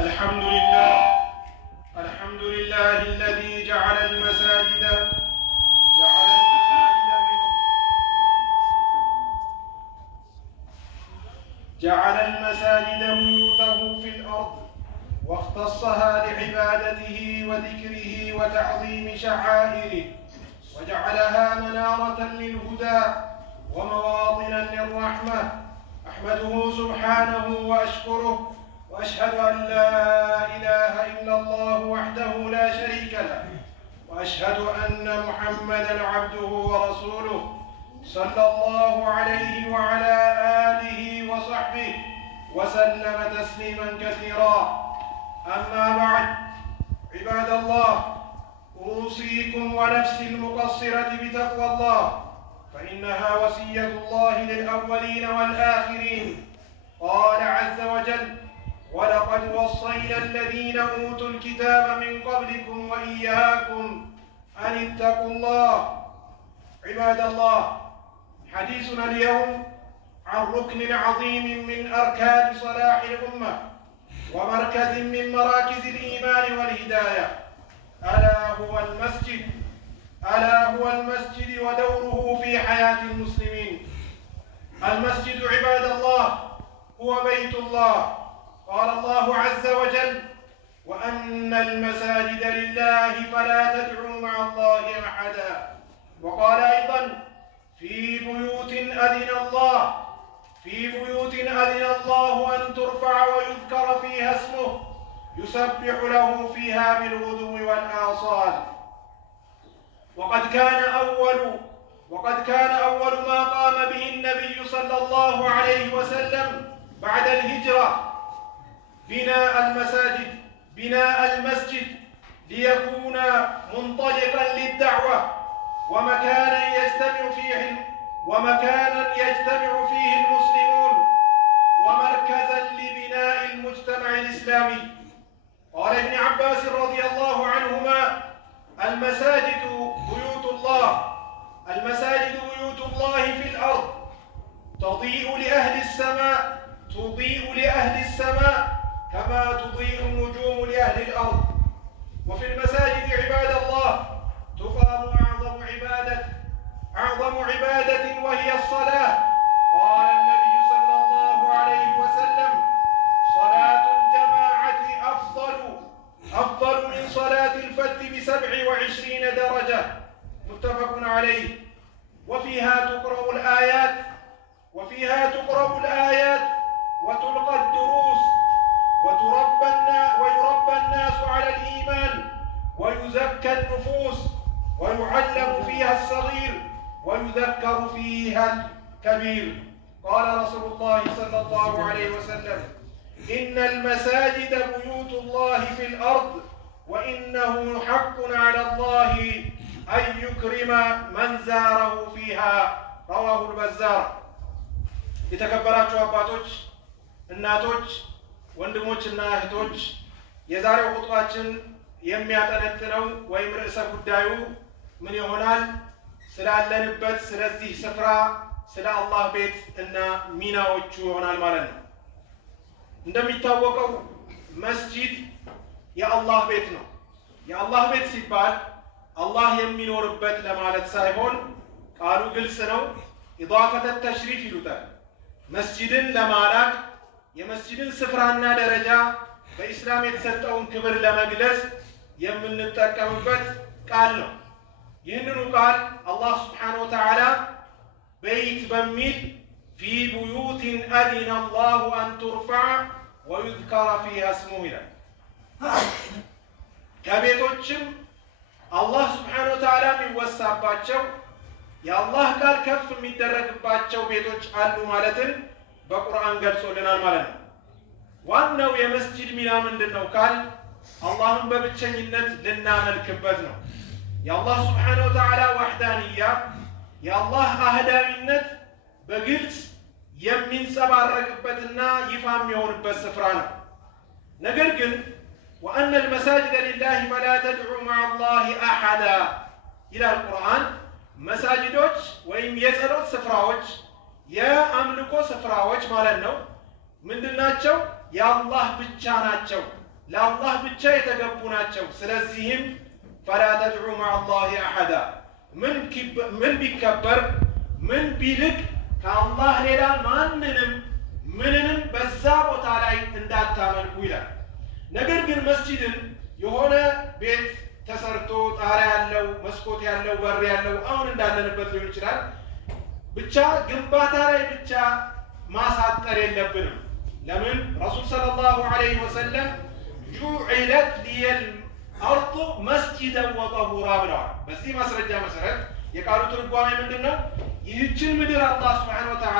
الحمد لله الذي جعل المساجد بيوته في الأرض، واختصها لعبادته وذكره وتعظيم شعائره، وجعلها منارة للهدى ومواطنا للرحمة. أحمده سبحانه وأشكره، وأشهد أن لا إله إلا الله وحده لا شريك له، وأشهد أن محمدًا عبده ورسوله صلى الله عليه وعلى آله وصحبه وسلم تسليمًا كثيرا. أما بعد، عباد الله، أوصيكم ونفسي المقصرة بتقوى الله، فإنها وصية الله للأولين والآخرين. قال عز وجل: ولقد وصينا الذين أوتوا الكتاب من قبلكم وإياكم أن اتقوا الله. عباد الله، حديثنا اليوم عن ركن عظيم من أركان صلاح الأمة ومركز من مراكز الإيمان والهداية، ألا هو المسجد ودوره في حياة المسلمين. المسجد عباد الله هو بيت الله. قال الله عز وجل: وأن المساجد لله فلا تدعوا مع الله أحدا. وقال أيضا: في بيوت أذن الله أن ترفع ويذكر فيها اسمه يسبح له فيها بالغدو والآصال. وقد كان أول ما قام به النبي صلى الله عليه وسلم بعد الهجرة بناء المسجد ليكون منطلقا للدعوة ومكانا يجتمع فيه المسلمون ومركزا لبناء المجتمع الإسلامي. قال ابن عباس رضي الله عنهما: المساجد بيوت الله في الأرض، تضيء لأهل السماء كما تضيء النجوم لأهل الأرض. وفي المساجد عباد الله تقام أعظم عبادة وهي الصلاة. قال النبي صلى الله عليه وسلم: صلاة الجماعة أفضل من صلاة الفرد ب27 درجة. متفق عليه. وفيها تقرأ الآيات وتلقى الدروس ويربى الناس على الإيمان ويزكى النفوس ويعلم فيها الصغير ويذكر فيها الكبير. قال رسول الله صلى الله عليه وسلم: إن المساجد بيوت الله في الأرض، وإنه حق على الله أن يكرم من زاره فيها. رواه البزار። የተከበራችሁ አባቶች፣ እናቶች፣ ወንድሞችና እህቶች፣ የዛሬው ኹጥባችን የሚያጠነጥነው ወይም ርዕሰ ጉዳዩ ምን ይሆናል? ስላለንበት ስለዚህ ስፍራ ስለ አላህ ቤት እና ሚናዎቹ ይሆናል ማለት ነው። እንደሚታወቀው መስጂድ የአላህ ቤት ነው። የአላህ ቤት ሲባል አላህ የሚኖርበት ለማለት ሳይሆን ቃሉ ግልጽ ነው። ኢዳፈተ ተሽሪፍ ይሉታል። መስጂድን ለማላቅ የመስጂድን ስፍራና ደረጃ በኢስላም የተሰጠውን ክብር ለመግለጽ የምንጠቀምበት ቃል ነው። ይህንኑ ቃል አላህ ስብሓነሁ ወተዓላ በይት በሚል ፊ ቡዩትን አዚነ አላሁ አን ቱርፈዕ ወዩዝከረ ፊሃ እስሙሁ ይላል። ከቤቶችም አላህ ስብሓነሁ ወተዓላ የሚወሳባቸው የአላህ ቃል ከፍ የሚደረግባቸው ቤቶች አሉ ማለትን በቁርአን ገልጾልናል ማለት ነው። ዋናው የመስጂድ ሚና ምንድን ነው ካል አላህን በብቸኝነት ልናመልክበት ነው። የአላህ ስብሓነሁ ወተዓላ ዋህዳንያ የአላህ አህዳዊነት በግልጽ የሚንጸባረቅበትና ይፋ የሚሆንበት ስፍራ ነው። ነገር ግን ወአነ አልመሳጅደ ሊላሂ ፈላ ተድዑ መዐ አላሂ አሐዳ ይላል ቁርአን። መሳጅዶች ወይም የጸሎት ስፍራዎች የአምልኮ ስፍራዎች ማለት ነው ምንድናቸው? የአላህ ብቻ ናቸው። ለአላህ ብቻ የተገቡ ናቸው። ስለዚህም ፈላ ተድዑ መዐ አላህ አሐዳ ምን ቢከበር ምን ቢልቅ ከአላህ ሌላ ምንንም በዛ ቦታ ላይ እንዳታመልኩ ይላል። ነገር ግን መስጂድን የሆነ ቤት ተሰርቶ ጣሪያ ያለው መስኮት ያለው በር ያለው አሁን እንዳለንበት ሊሆን ይችላል ብቻ ግንባታ ላይ ብቻ ማሳጠር የለብንም። ለምን ረሱል ሰለላሁ ዐለይሂ ወሰለም ጁዒለት ሊየል አርዱ መስጂደን ወጠሁራ ብለዋል። በዚህ ማስረጃ መሰረት የቃሉ ትርጓሜ ምንድነው? ይህችን ምድር አላህ ሱብሓነሁ ወተዓላ